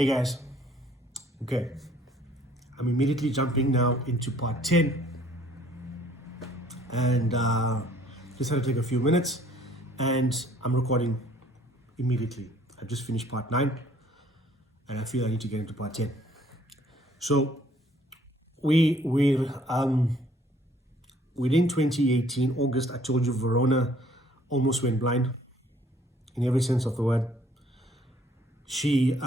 Hey guys, okay, I'm immediately jumping now into part 10 and just had to take a few minutes and I'm recording immediately. I just finished part 9 and I feel I need to get into part 10. So within 2018, August, I told you Verona almost went blind in every sense of the word. She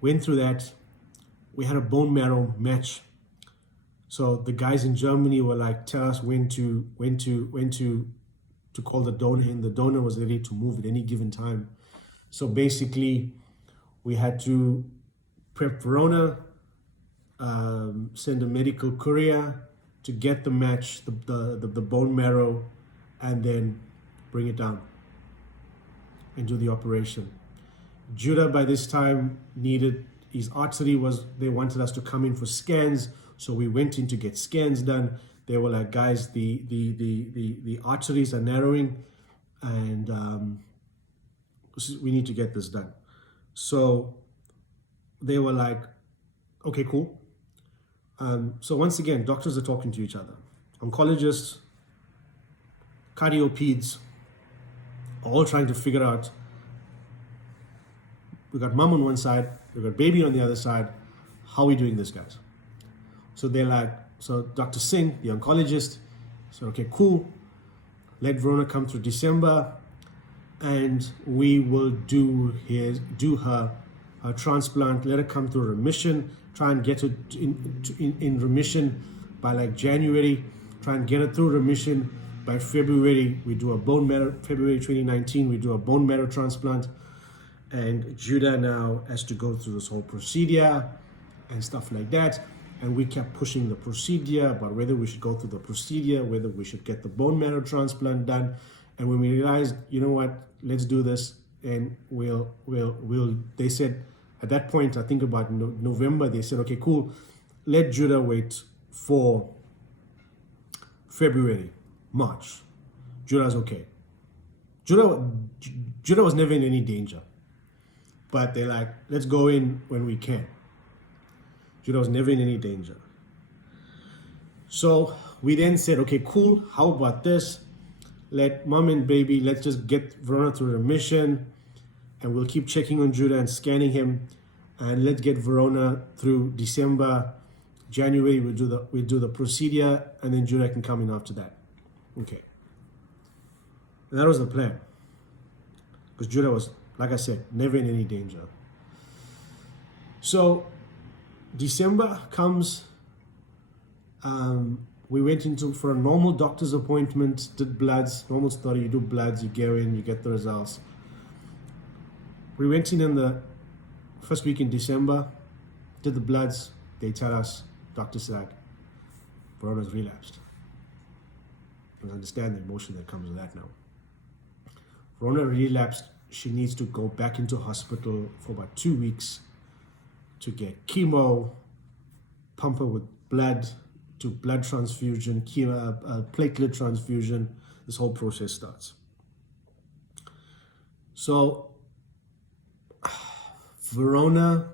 went through that. We had a bone marrow match. So the guys in Germany were like, tell us when to call the donor in. The donor was ready to move at any given time. So basically, we had to prep Verona, send a medical courier to get the match, the bone marrow, and then bring it down and do the operation. Judah by this time needed, his artery was, they wanted us to come in for scans. So we went in to get scans done. They were like, guys, the arteries are narrowing and we need to get this done. So they were like, okay, cool. So once again, doctors are talking to each other. Oncologists, cardiopeds, are all trying to figure out, we got mom on one side, we got baby on the other side, how are we doing this, guys? So they're like, so Dr. Singh, the oncologist, said, okay, cool, let Verona come through December and we will do her transplant, let her come through remission, try and get her in remission by like January, try and get her through remission by February. We do a bone marrow, February 2019, we do a bone marrow transplant. And Judah now has to go through this whole procedure and stuff like that. And we kept pushing the procedure about whether we should go through the procedure, whether we should get the bone marrow transplant done. And when we realized, you know what, let's do this. And they said at that point, I think about November, they said, okay, cool, let Judah wait for February, March. Judah's okay. Judah was never in any danger. But they're like, let's go in when we can. Judah was never in any danger. So we then said, okay, cool. How about this? Let mom and baby, let's just get Verona through remission and we'll keep checking on Judah and scanning him. And let's get Verona through December, January, we'll do the procedure and then Judah can come in after that. Okay. And that was the plan. Because Judah was, like I said, never in any danger. So December comes, we went into for a normal doctor's appointment, did bloods, normal story, you do bloods, you go in, you get the results. We went in the first week in December, did the bloods, they tell us, Dr. said, Verona's relapsed. You understand the emotion that comes with that now. Verona relapsed. She needs to go back into hospital for about 2 weeks to get chemo, pump her with blood, to blood transfusion, chemo, platelet transfusion. This whole process starts. So Verona,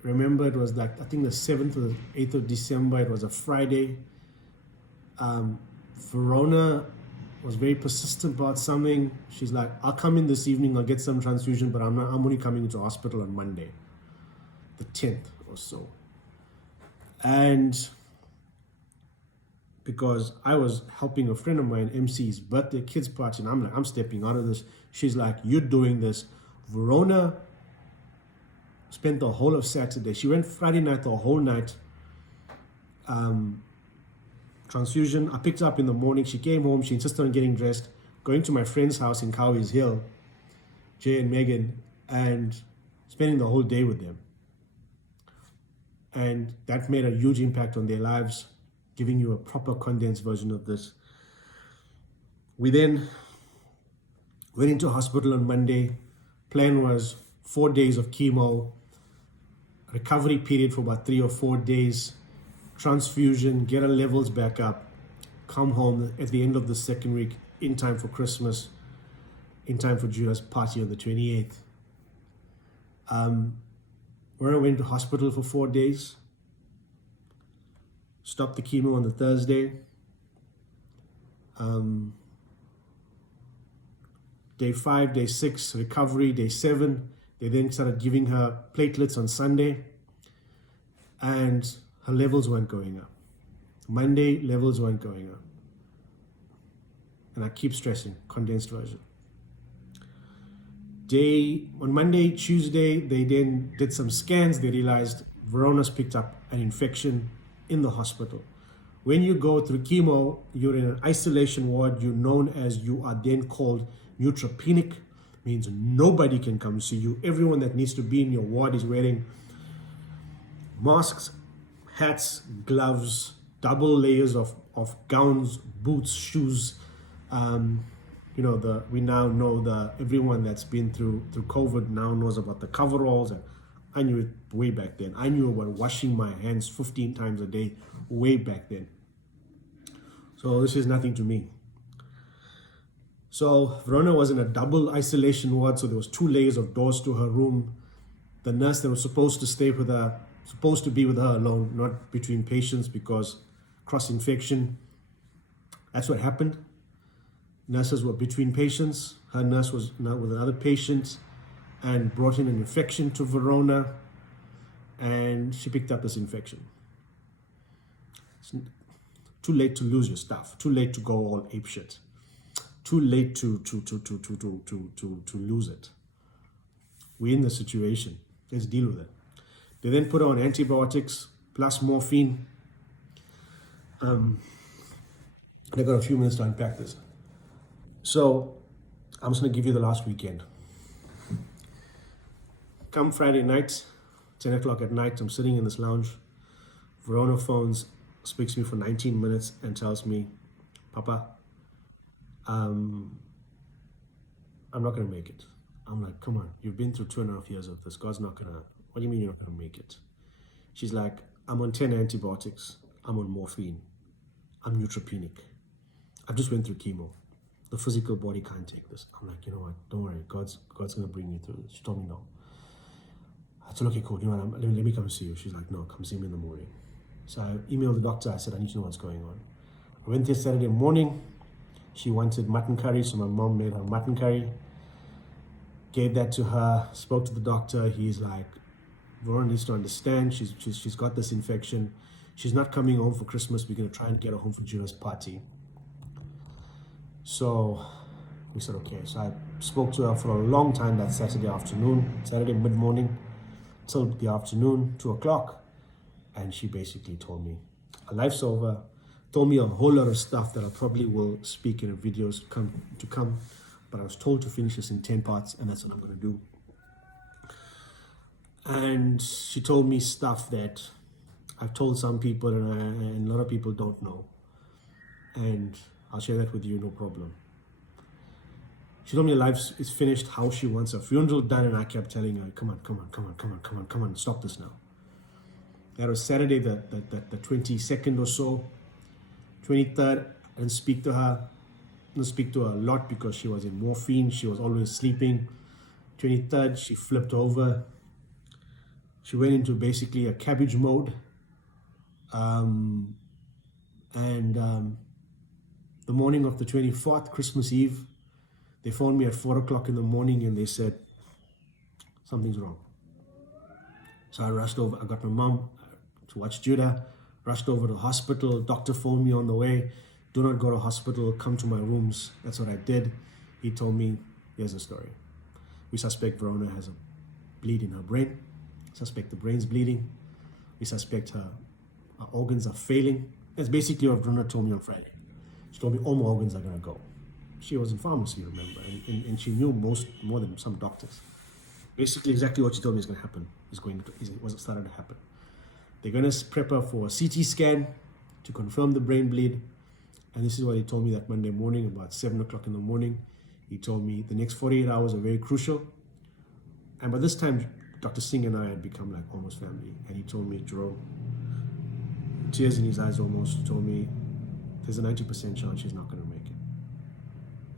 remember it was like, I think the 7th or the 8th of December, it was a Friday. Verona was very persistent about something. She's like, I'll come in this evening, I'll get some transfusion, but I'm only coming into hospital on Monday, the 10th or so. And because I was helping a friend of mine MC his birthday kids party, and I'm like, I'm stepping out of this. She's like, you're doing this. Verona spent the whole of Saturday. She went Friday night, the whole night. Transfusion. I picked her up in the morning. She came home. She insisted on getting dressed, going to my friend's house in Cowie's Hill, Jay and Megan, and spending the whole day with them. And that made a huge impact on their lives, giving you a proper condensed version of this. We then went into hospital on Monday. Plan was 4 days of chemo, recovery period for about 3 or 4 days, transfusion, get our levels back up, come home at the end of the second week in time for Christmas, in time for Judah's party on the 28th. Verona went to hospital for 4 days. Stopped the chemo on the Thursday. Day 5, day 6, recovery. Day 7, they then started giving her platelets on Sunday, and her levels weren't going up. Monday, levels weren't going up. And I keep stressing, condensed version. On Monday, Tuesday, they then did some scans. They realized Verona's picked up an infection in the hospital. When you go through chemo, you're in an isolation ward. You are then called neutropenic, means nobody can come see you. Everyone that needs to be in your ward is wearing masks, hats, gloves, double layers of gowns, boots, shoes. We now know everyone that's been through COVID now knows about the coveralls, and I knew it way back then. I knew about washing my hands 15 times a day way back then. So this is nothing to me. So Verona was in a double isolation ward, so there was 2 layers of doors to her room. The nurse that was supposed to be with her alone, not between patients, because cross-infection. That's what happened. Nurses were between patients. Her nurse was now with another patient and brought in an infection to Verona, and she picked up this infection. It's too late to lose your stuff. Too late to go all apeshit. Too late to lose it. We're in the situation. Let's deal with it. They then put her on antibiotics plus morphine. I got a few minutes to unpack this. So I'm just going to give you the last weekend. Come Friday night, 10 o'clock at night, I'm sitting in this lounge. Verona phones, speaks to me for 19 minutes and tells me, Papa, I'm not going to make it. I'm like, come on, you've been through 2.5 years of this. God's not going to, what do you mean you're not going to make it? She's like, I'm on 10 antibiotics. I'm on morphine. I'm neutropenic. I've just went through chemo. The physical body can't take this. I'm like, you know what? Don't worry. God's going to bring you through this. She told me no. I said, okay, cool. You know what? Let me come see you. She's like, no, come see me in the morning. So I emailed the doctor. I said, I need to know what's going on. I went there Saturday morning. She wanted mutton curry, so my mom made her mutton curry. Gave that to her. Spoke to the doctor. He's like, Verona needs to understand. She's got this infection. She's not coming home for Christmas. We're going to try and get her home for Judah's party. So we said, okay. So I spoke to her for a long time that Saturday afternoon, Saturday mid-morning, till the afternoon, 2 o'clock. And she basically told me, her life's over, told me a whole lot of stuff that I probably will speak in videos to come. But I was told to finish this in 10 parts, and that's what I'm going to do. And she told me stuff that I've told some people and a lot of people don't know. And I'll share that with you, no problem. She told me her life is finished, how she wants her funeral done, and I kept telling her, come on, stop this now. That was Saturday, the 22nd or so. 23rd, I didn't speak to her. Didn't speak to her a lot because she was in morphine. She was always sleeping. 23rd, she flipped over. She went into basically a cabbage mode. The morning of the 24th, Christmas Eve, they phoned me at 4 o'clock in the morning and they said, something's wrong. So I rushed over. I got my mom to watch Judah, rushed over to the hospital. Doctor phoned me on the way. Do not go to hospital, come to my rooms. That's what I did. He told me, here's the story. We suspect Verona has a bleed in her brain. Suspect the brain's bleeding. We suspect her organs are failing. That's basically what Verona told me on Friday. She told me all my organs are going to go. She was in pharmacy, remember, and she knew more than some doctors. Basically, exactly what she told me is going to happen was started to happen. They're going to prep her for a CT scan to confirm the brain bleed. And this is what he told me that Monday morning, about 7 o'clock in the morning. He told me the next 48 hours are very crucial. And by this time, Dr. Singh and I had become like almost family. And he told me, Jerome, tears in his eyes almost, told me, there's a 90% chance she's not going to make it.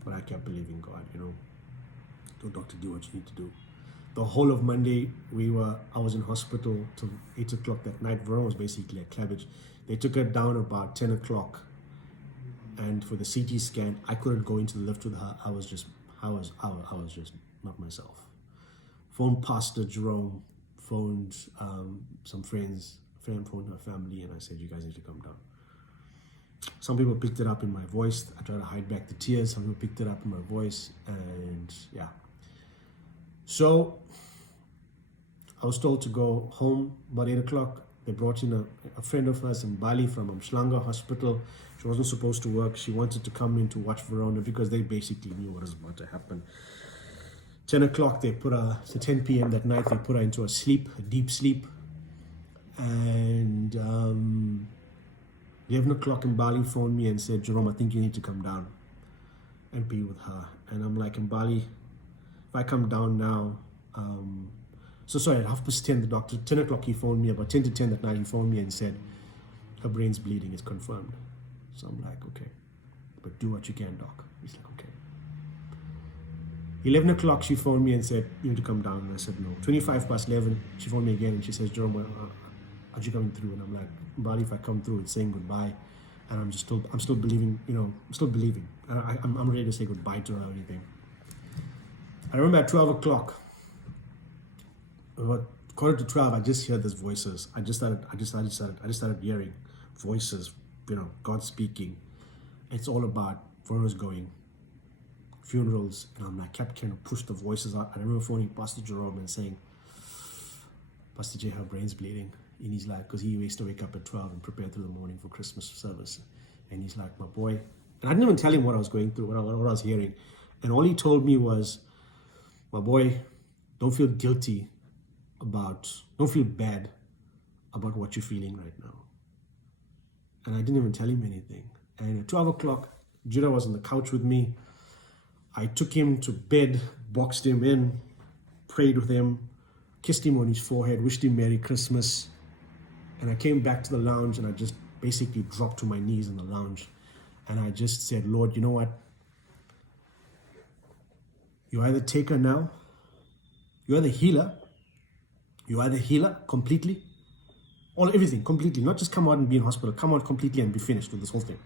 But I kept believing God, you know. "Don't doctor, do what you need to do." The whole of Monday, I was in hospital till 8 o'clock that night. Verona was basically a cabbage. They took her down about 10 o'clock. And for the CT scan, I couldn't go into the lift with her. I was just not myself. Phoned Pastor Jerome, phoned some friends, phoned her family, and I said, "You guys need to come down." Some people picked it up in my voice. I tried to hide back the tears. Some people picked it up in my voice, and yeah. So I was told to go home about 8 o'clock. They brought in a friend of hers in Bali from Umhlanga Hospital. She wasn't supposed to work. She wanted to come in to watch Verona because they basically knew what was about to happen. 10 o'clock, they put her, so 10 p.m. that night, they put her into a deep sleep. And 11 o'clock in Bali phoned me and said, "Jerome, I think you need to come down and be with her." And I'm like, in Bali, if I come down now, sorry, at 10:30, the doctor, 10 o'clock he phoned me, about 10 to 10 that night, he phoned me and said, "Her brain's bleeding, it's confirmed." So I'm like, "Okay, but do what you can, doc." He's like, "Okay." 11 o'clock, she phoned me and said, "You need to come down." And I said, "No." 25 past 11, she phoned me again and she says, "Jerome, are you coming through?" And I'm like, "Bali, if I come through, it's saying goodbye." And I'm still believing, I'm still believing. I'm ready to say goodbye to her or anything. I remember at 12 o'clock, about 11:45, I just hear these voices. I just started hearing voices, God speaking. It's all about Verona's going, funerals, and I kept trying to push the voices out. I remember phoning Pastor Jerome and saying, "Pastor J, her brain's bleeding." And he's like, because he used to wake up at 12 and prepare through the morning for Christmas service. And he's like, "My boy," and I didn't even tell him what I was going through, what I was hearing. And all he told me was, "My boy, don't feel guilty don't feel bad about what you're feeling right now." And I didn't even tell him anything. And at 12 o'clock, Judah was on the couch with me. I took him to bed, boxed him in, prayed with him, kissed him on his forehead, wished him Merry Christmas. And I came back to the lounge and I just basically dropped to my knees in the lounge. And I just said, "Lord, you know what? You either take her now, you are the healer. You are the healer completely, everything completely, not just come out and be in hospital, come out completely and be finished with this whole thing.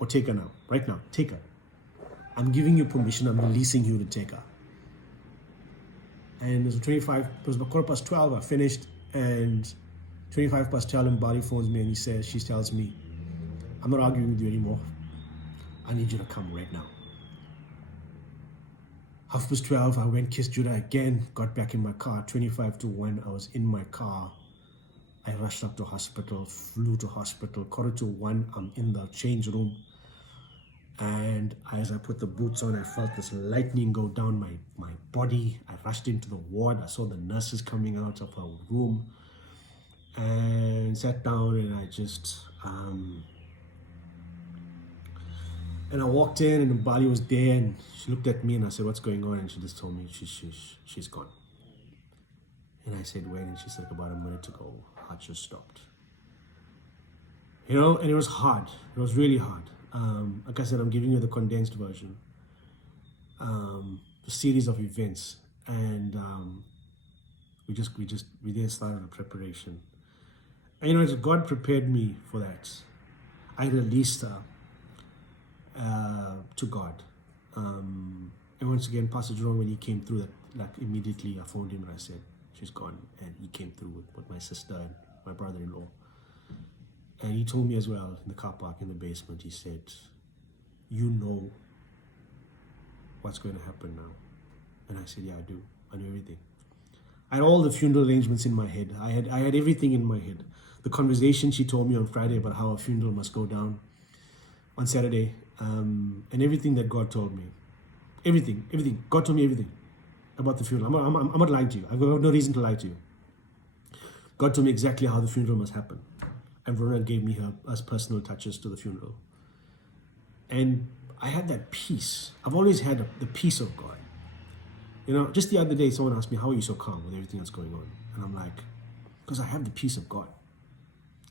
Or take her now, right now, take her. I'm giving you permission, I'm releasing you to take her." And it was about 12:15, I finished, and 25 past 12, Bali phones me and she tells me, "I'm not arguing with you anymore. I need you to come right now." 12:30, I went, kissed Judah again, got back in my car. 25 to 1, I was in my car. I rushed up to hospital, flew to hospital. 1:15, I'm in the change room. And as I put the boots on, I felt this lightning go down my body. I rushed into the ward. I saw the nurses coming out of her room and sat down, and I just, and I walked in, and Bali was there, and she looked at me, and I said, "What's going on?" And she just told me she's gone. And I said, "When?" And she said, "About a minute ago, heart just stopped." And it was hard. It was really hard. Like I said, I'm giving you the condensed version, the series of events, and we then started a preparation. And God prepared me for that. I released her to God. And once again, Pastor Jerome, when he came through, that immediately I phoned him and I said, "She's gone." And he came through with my sister and my brother-in-law. And he told me as well, in the car park in the basement, he said, "You know what's going to happen now." And I said, "Yeah, I do. I knew everything." I had all the funeral arrangements in my head. I had everything in my head. The conversation she told me on Friday about how a funeral must go down on Saturday, and everything that God told me. Everything. God told me everything about the funeral. I'm not lying to you. I've got no reason to lie to you. God told me exactly how the funeral must happen. And Verona gave me her personal touches to the funeral. And I had that peace. I've always had the peace of God. Just the other day, someone asked me, "How are you so calm with everything that's going on?" And I'm like, because I have the peace of God.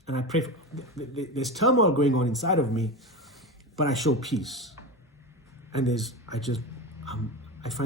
And I pray there's turmoil going on inside of me, but I show peace. And I find